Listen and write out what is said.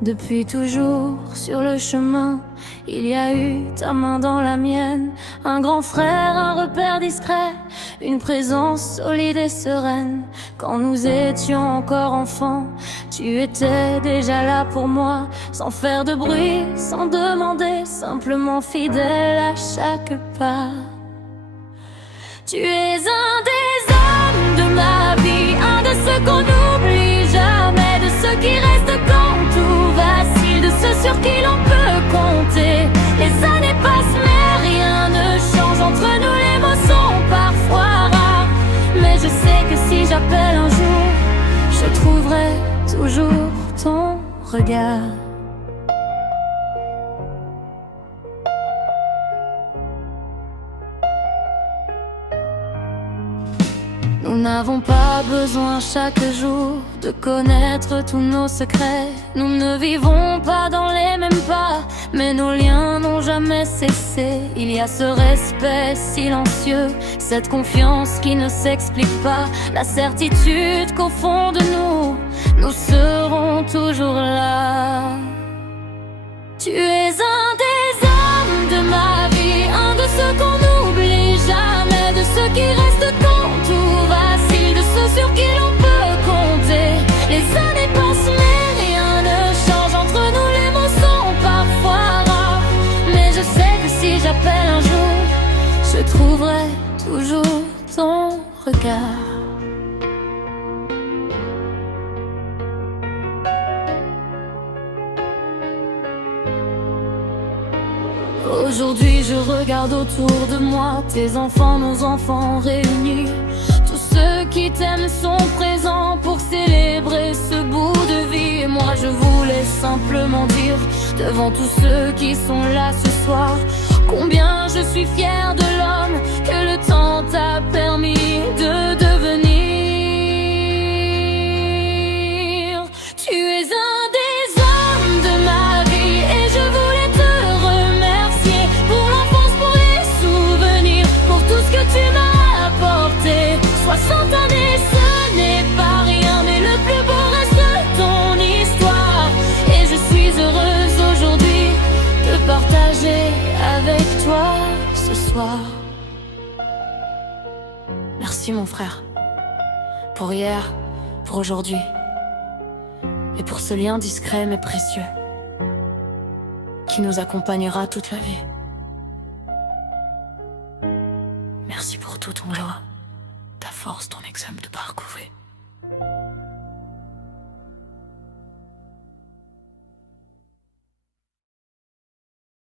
Depuis toujours sur le chemin, il y a eu ta main dans la mienne. Un grand frère, un repère discret, une présence solide et sereine. Quand nous étions encore enfants, tu étais déjà là pour moi, sans faire de bruit, sans demander, simplement fidèle à chaque pas. Tu es un des hommes de ma vie, un de ceux qu'on n'oublie jamais, de ceux qui restent quand tout vacille, de ceux sur qui l'on peut compter. Les années passent mais rien ne change entre nous, les mots sont parfois rares, mais je sais que si j'appelle un jour, je trouverai toujours ton regard. Nous n'avons pas besoin chaque jour de connaître tous nos secrets. Nous ne vivons pas dans les mêmes pas, mais nos liens n'ont jamais cessé. Il y a ce respect silencieux, cette confiance qui ne s'explique pas, la certitude qu'au fond de nous, nous serons toujours là. Tu es un des hommes de ma vie, un de ceux qu'on n'oublie jamais, de ceux qui restent quand tout vacille, de ceux sur qui l'on peut compter. Les années passent mais rien ne change entre nous, les mots sont parfois rares, mais je sais que si j'appelle un jour, je trouverai toujours ton regard. Aujourd'hui je regarde autour de moi, tes enfants, nos enfants réunis. Tous ceux qui t'aiment sont présents pour célébrer ce bout de vie. Et moi je voulais simplement dire, devant tous ceux qui sont là ce soir, combien je suis fier de l'homme que le temps t'a permis de devenir. Tu es un des hommes de ma vie et je voulais te remercier pour l'enfance, pour les souvenirs, pour tout ce que tu m'as apporté. 60 années, ce n'est pas rien, mais le plus beau reste ton histoire. Et je suis heureuse aujourd'hui de partager avec toi ce soir. Merci mon frère, pour hier, pour aujourd'hui, et pour ce lien discret mais précieux qui nous accompagnera toute la vie. Merci pour tout ton joie, ta force, ton exemple de parcourir.